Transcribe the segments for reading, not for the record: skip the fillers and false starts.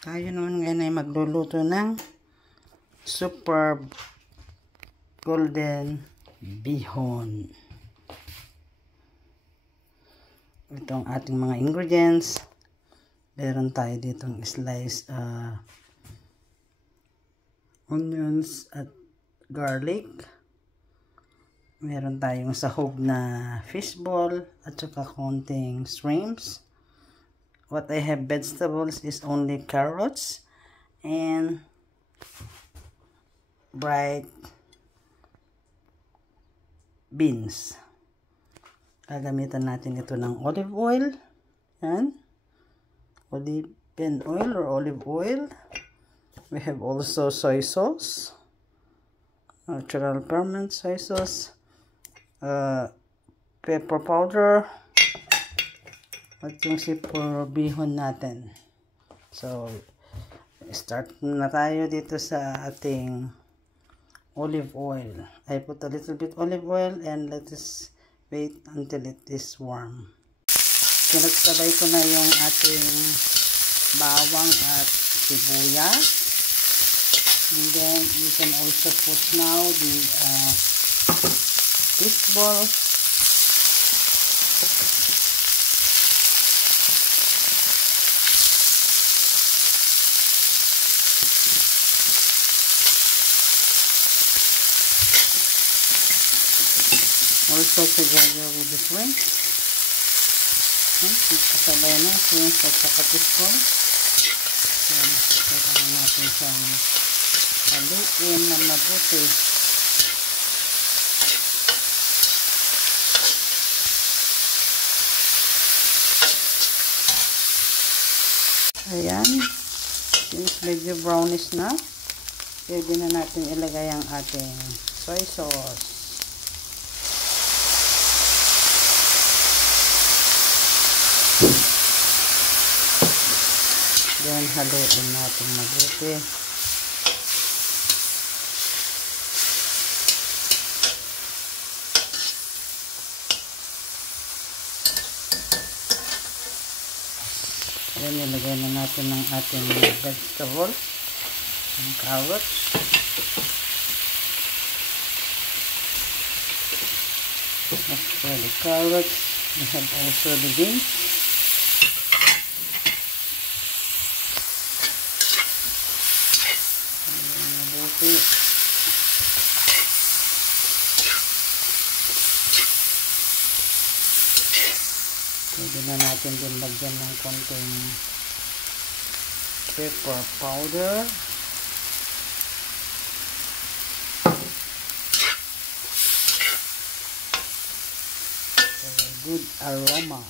Tayo naman ngayon ay magluluto ng super golden bihon. Ito ang ating mga ingredients. Meron tayo ditong slice onions at garlic. Meron tayong sahog na fishball at saka konting shrimps. What I have vegetables is only carrots and bright beans. Gagamitan natin ito ng olive oil. Yan. Olive oil or olive oil. We have also soy sauce. Natural permanent soy sauce. Pepper powder. At yung sipor bihon natin. So, start na tayo dito sa ating olive oil. I put a little bit olive oil and let us wait until it is warm. So, nagsabay ko na yung ating bawang at sibuyas. And then, you can also put now the fishball. Also together with the shrimp. Kasabay na shrimp at saka fishball. Yan, kailangan natin siyang haluin na mabuti. Ayan, since medyo brownish na, pwede na natin ilagay ang ating soy sauce. Then, haluin natin mabuti. Then, nilagay na natin ng ating vegetables. Ang carrots. After the carrots, we have also the beans. Pwede na natin din lagyan ng konting pepper powder. For a good aroma.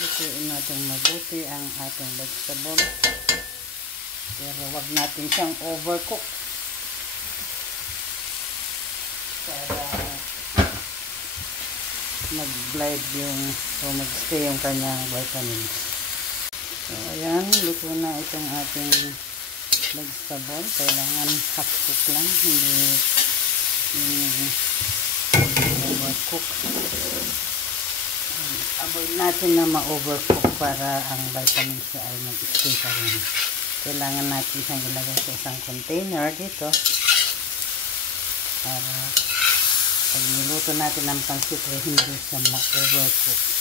Lutuin natin mabuti ang ating vegetable. Pero wag natin siyang overcook. Para mag-glide yung o mag-stay yung kanyang vitamins. So, ayan. Luto na itong ating vegetable. Kailangan half cook lang. Hindi overcook. Avoid natin na ma-overcook para ang vitamins niya ay mag-stay pa rin. Kailangan natin siyang ilagay sa isang container dito para pag niluto natin ang pansit ay hindi siya ma-overcook.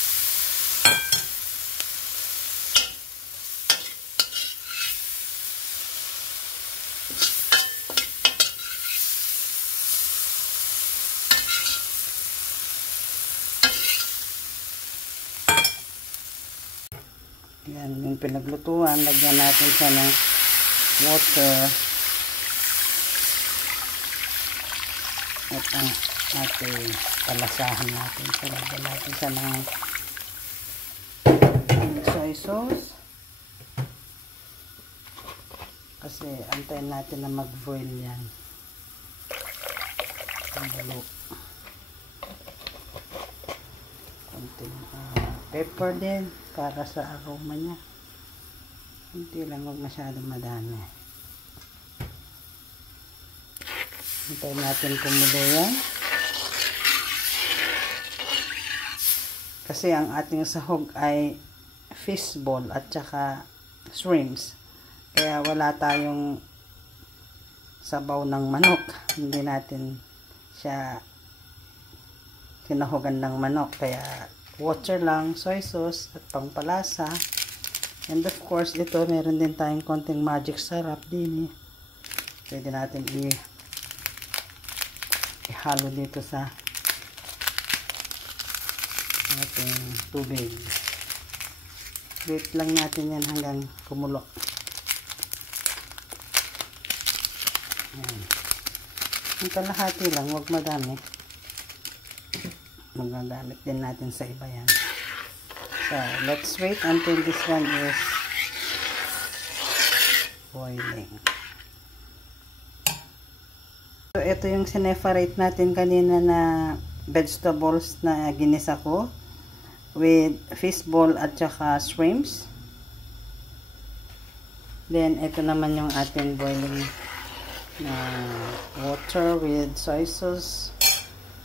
Yan, yung pinaglutuan, lagyan natin siya ng water at ang ating palasahan natin. So, lagyan natin siya ng soy sauce kasi antayin natin na mag-boil yan ang bulo. Konting pepper din para sa aroma niya. Hindi lang, huwag masyadong madami. Hintayin natin kumulo yan. Kasi ang ating sahog ay fishball at saka shrimps. Kaya wala tayong sabaw ng manok. Hindi natin siya sinahogan ng manok. Kaya water lang, soy sauce at pampalasa. And of course, ito meron din tayong konting magic sarap din. Pwede natin ihalo dito sa ating tubig. Wait lang natin yan hanggang kumulo. Ayan. Yung kalahati lang, huwag madami. Magagamit din natin sa iba yan. So, let's wait until this one is boiling. So, ito yung sineparate natin kanina na vegetables na ginisa ko with fishball at saka shrimps. Then, ito naman yung ating boiling na water with soy sauce,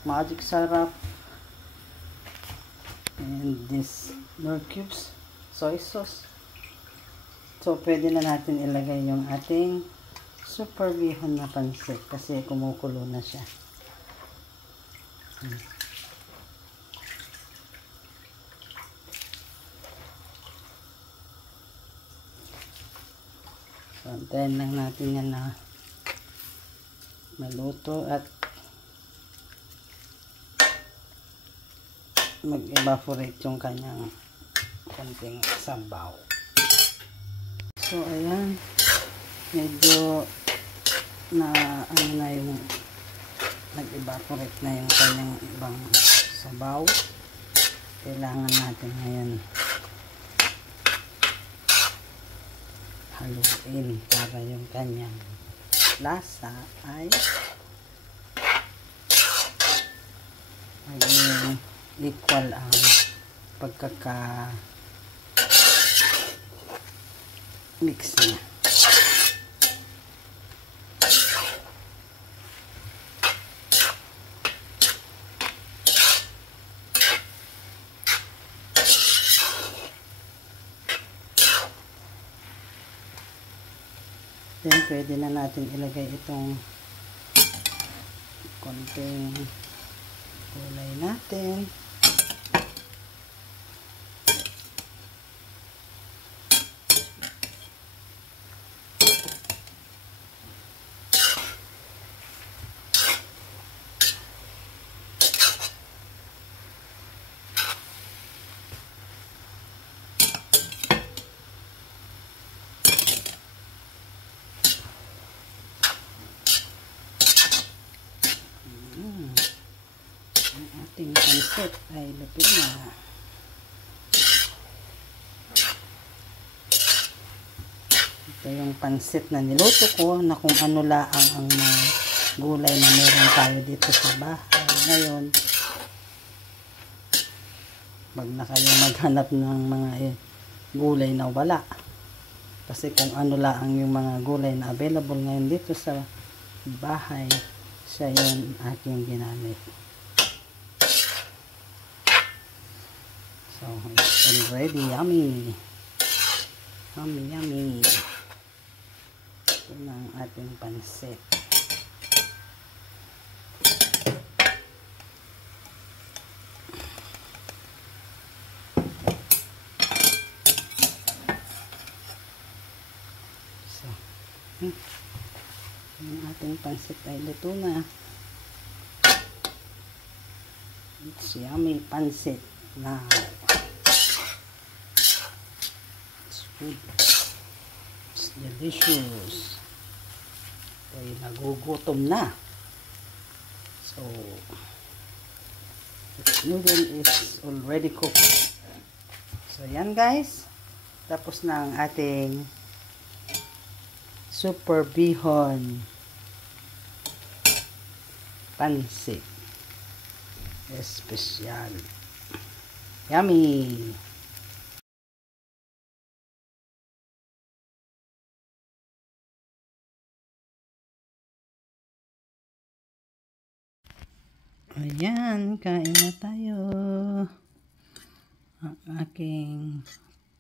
magic syrup, and this Knorr cubes, soy sauce. So, pwede na natin ilagay yung ating super bihon na pansit kasi kumukulo na siya. So, antayin lang natin yan na maluto at mag-evaporate yung kanyang konting sabaw. So, ayan. Medyo na ano na yung nag-evaporate na yung kanyang ibang sabaw. Kailangan natin ngayon haluin para yung kanyang lasa ay maging equal ang pagkaka mix niya. Then, pwede na natin ilagay itong konting gulay natin. Ating pansit ay lupit na. Ito yung pansit na niluto ko na kung ano laang ang mga gulay na meron tayo dito sa bahay. Ngayon, wag na kayo maghanap ng mga gulay na wala. Kasi kung ano laang yung mga gulay na available ngayon dito sa bahay, siya yun aking ginamit. So, it's already yummy. Yummy, yummy. Ito na ang ating pansit. So, ang ating pansit ay luto na. It's yummy pansit now. Good. It's delicious. Ay nagugutom na. So, the noodle is already cooked. So, yan guys. Tapos na ang ating super bihon pansit. Espesyal. Yummy! Ayan, kain na tayo. Ang aking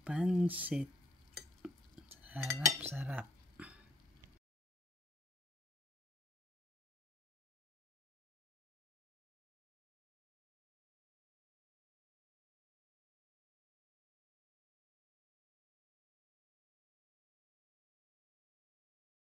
pansit. Sarap, sarap.